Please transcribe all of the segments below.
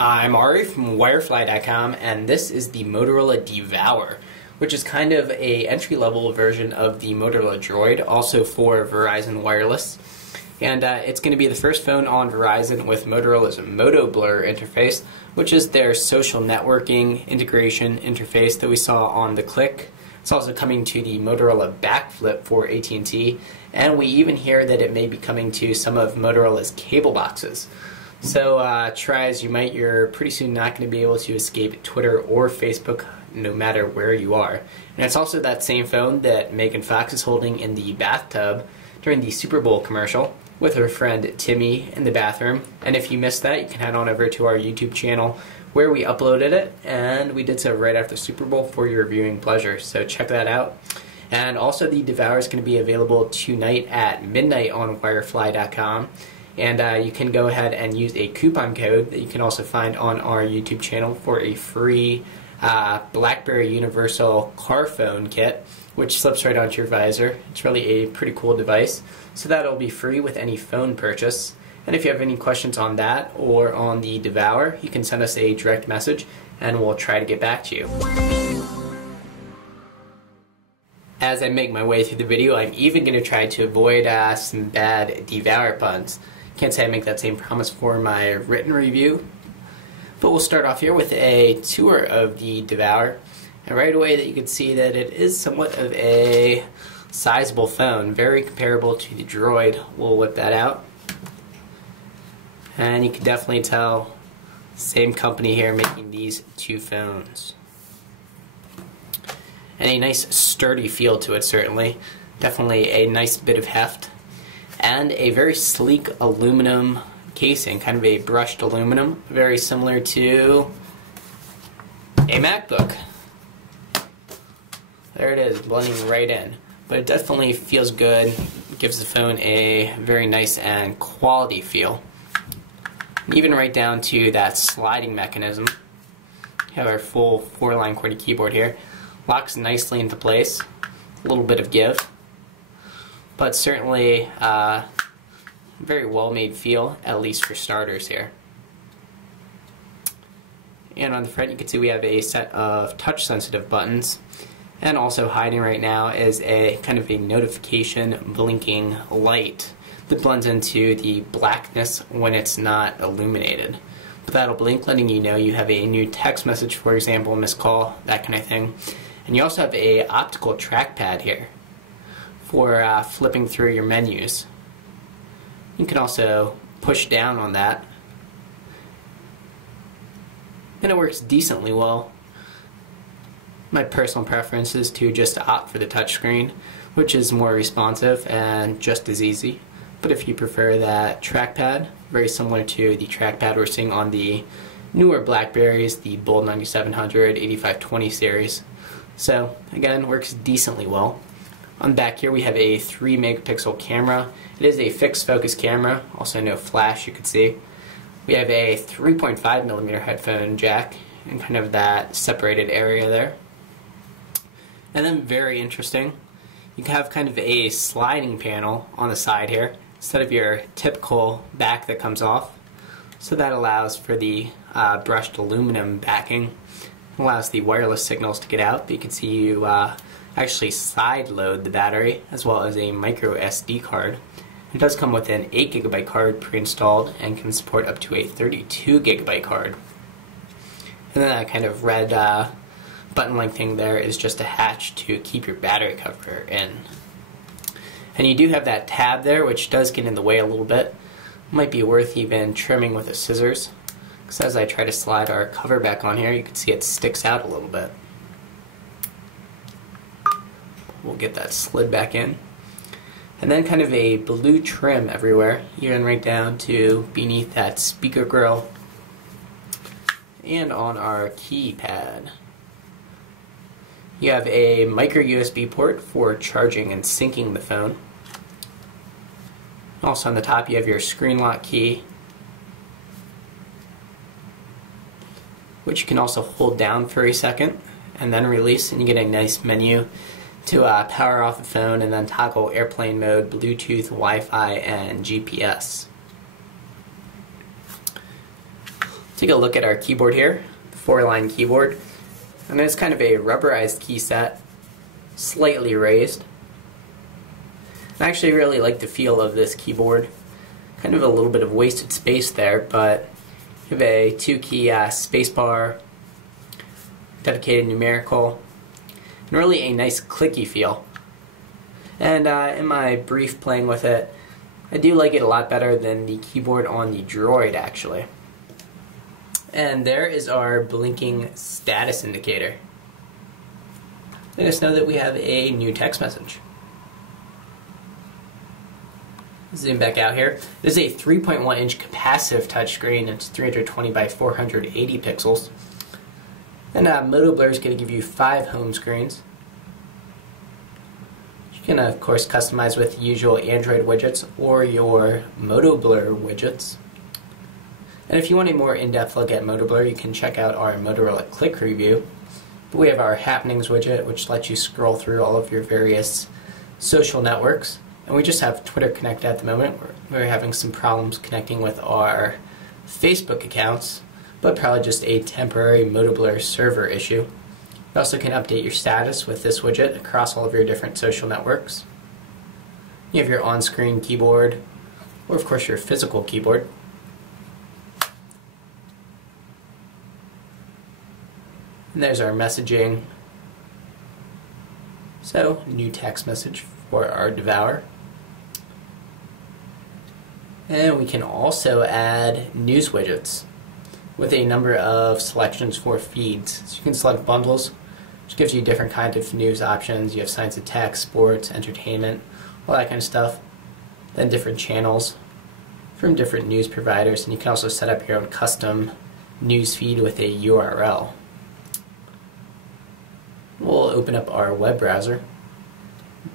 I'm Ari from Wirefly.com, and this is the Motorola Devour, which is kind of a entry-level version of the Motorola Droid, also for Verizon Wireless. And it's going to be the first phone on Verizon with Motorola's Moto Blur interface, which is their social networking integration interface that we saw on the Click. It's also coming to the Motorola Backflip for AT&T, and we even hear that it may be coming to some of Motorola's cable boxes. So try as you might, you're pretty soon not going to be able to escape Twitter or Facebook no matter where you are. And it's also that same phone that Megan Fox is holding in the bathtub during the Super Bowl commercial with her friend Timmy in the bathroom. And if you missed that, you can head on over to our YouTube channel where we uploaded it, and we did so right after Super Bowl for your viewing pleasure. So check that out. And also the Devour is going to be available tonight at midnight on Wirefly.com. And you can go ahead and use a coupon code that you can also find on our YouTube channel for a free BlackBerry Universal car phone kit, which slips right onto your visor. It's really a pretty cool device. So that'll be free with any phone purchase. And if you have any questions on that or on the Devour, you can send us a direct message and we'll try to get back to you. As I make my way through the video, I'm even going to try to avoid some bad Devour puns. Can't say I make that same promise for my written review, but we'll start off here with a tour of the Devour, and right away that you can see that it is somewhat of a sizable phone, very comparable to the Droid. We'll whip that out, and you can definitely tell same company here making these two phones. And a nice sturdy feel to it, certainly. Definitely a nice bit of heft. And a very sleek aluminum casing, kind of a brushed aluminum, very similar to a MacBook. There it is, blending right in. But it definitely feels good, gives the phone a very nice and quality feel. And even right down to that sliding mechanism. We have our full 4-line QWERTY keyboard here. Locks nicely into place, a little bit of give. But certainly very well made feel, at least for starters here. And on the front you can see we have a set of touch sensitive buttons, and also hiding right now is a kind of a notification blinking light that blends into the blackness when it's not illuminated. But that'll blink, letting you know you have a new text message, for example, a missed call, that kind of thing. And you also have a optical trackpad here for flipping through your menus. You can also push down on that, and it works decently well. My personal preference is to just opt for the touchscreen, which is more responsive and just as easy. But if you prefer that trackpad, very similar to the trackpad we're seeing on the newer Blackberries, the Bold 9700, 8520 series. So again, works decently well. On the back here we have a 3 megapixel camera. It is a fixed focus camera, also no flash, you can see. We have a 3.5mm headphone jack in kind of that separated area there. And then very interesting, you can have kind of a sliding panel on the side here instead of your typical back that comes off. So that allows for the brushed aluminum backing. Allows the wireless signals to get out, but you can see you actually side load the battery as well as a micro SD card. It does come with an 8GB card pre-installed and can support up to a 32GB card. And then that kind of red button-like thing there is just a hatch to keep your battery cover in. And you do have that tab there, which does get in the way a little bit. Might be worth even trimming with the scissors. So as I try to slide our cover back on here, you can see it sticks out a little bit. We'll get that slid back in. And then kind of a blue trim everywhere, even right down to beneath that speaker grill and on our keypad. You have a micro USB port for charging and syncing the phone. Also on the top you have your screen lock key, which you can also hold down for a second and then release, and you get a nice menu to power off the phone and then toggle airplane mode, Bluetooth, Wi-Fi, and GPS. Take a look at our keyboard here, the 4-line keyboard, and it's kind of a rubberized key set, slightly raised. I actually really like the feel of this keyboard. Kind of a little bit of wasted space there, but you have a 2-key spacebar, dedicated numerical, and really a nice clicky feel. And in my brief playing with it, I do like it a lot better than the keyboard on the Droid, actually. And there is our blinking status indicator. Let us know that we have a new text message. Zoom back out here. This is a 3.1-inch capacitive touchscreen. It's 320 by 480 pixels. And Moto Blur is going to give you 5 home screens. You can, of course, customize with the usual Android widgets or your Moto Blur widgets. And if you want a more in-depth look at Moto Blur, you can check out our Motorola Click review. But we have our Happenings widget, which lets you scroll through all of your various social networks. And we just have Twitter Connect at the moment. We're having some problems connecting with our Facebook accounts, but probably just a temporary Moto Blur server issue. You also can update your status with this widget across all of your different social networks. You have your on-screen keyboard, or of course your physical keyboard. And there's our messaging. So, new text message for our Devour. And we can also add news widgets with a number of selections for feeds. So you can select bundles, which gives you different kinds of news options. You have science and tech, sports, entertainment, all that kind of stuff. Then different channels from different news providers, and you can also set up your own custom news feed with a URL. We'll open up our web browser,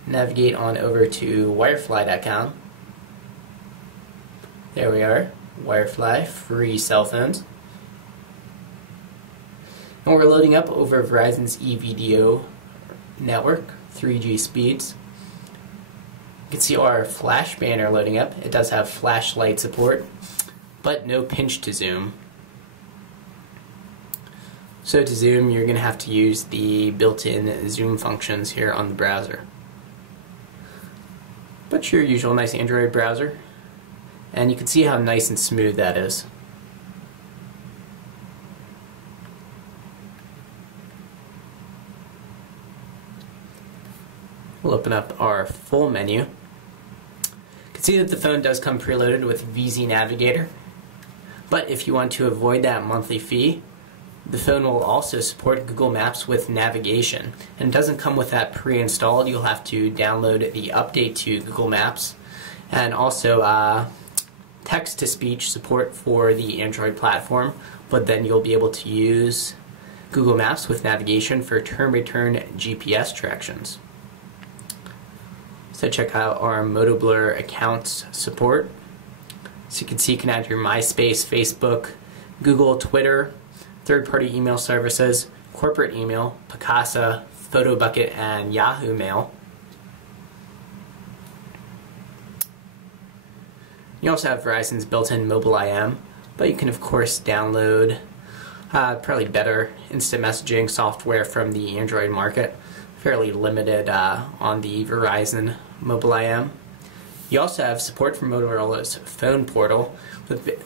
navigate on over to wirefly.com. There we are, Wirefly, free cell phones. And we're loading up over Verizon's eVideo network, 3G speeds. You can see our flash banner loading up. It does have flashlight support, but no pinch to zoom. So to zoom, you're going to have to use the built-in zoom functions here on the browser. But your usual nice Android browser. And you can see how nice and smooth that is. We'll open up our full menu. You can see that the phone does come preloaded with VZ Navigator. But if you want to avoid that monthly fee, the phone will also support Google Maps with navigation. And it doesn't come with that pre-installed. You'll have to download the update to Google Maps. And also text-to-speech support for the Android platform, but then you'll be able to use Google Maps with navigation for turn-by-turn GPS directions. So check out our Moto Blur accounts support. So you can see you can add your MySpace, Facebook, Google, Twitter, third-party email services, corporate email, Picasa, PhotoBucket, and Yahoo Mail. You also have Verizon's built-in mobile IM, but you can of course download probably better instant messaging software from the Android market. Fairly limited on the Verizon mobile IM. You also have support for Motorola's phone portal,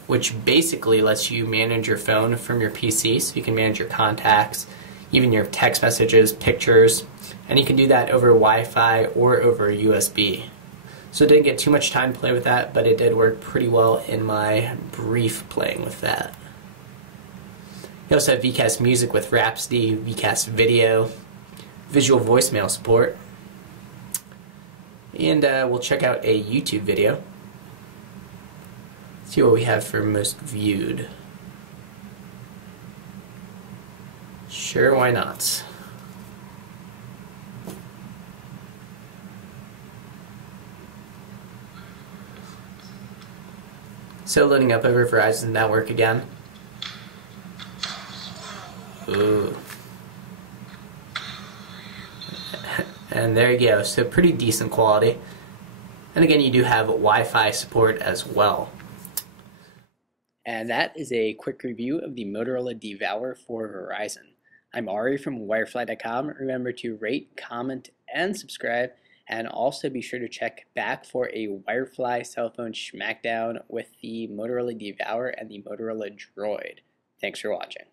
which basically lets you manage your phone from your PC, so you can manage your contacts, even your text messages, pictures, and you can do that over Wi-Fi or over USB. So I didn't get too much time to play with that, but it did work pretty well in my brief playing with that. You also have VCast Music with Rhapsody, VCast Video, visual voicemail support, and we'll check out a YouTube video. See what we have for most viewed. Sure, why not? So loading up over Verizon network again. Ooh. And there you go, so pretty decent quality. And again, you do have Wi-Fi support as well. And that is a quick review of the Motorola Devour for Verizon. I'm Ari from Wirefly.com. Remember to rate, comment, and subscribe, and also be sure to check back for a Wirefly cell phone schmackdown with the Motorola Devour and the Motorola Droid. Thanks for watching.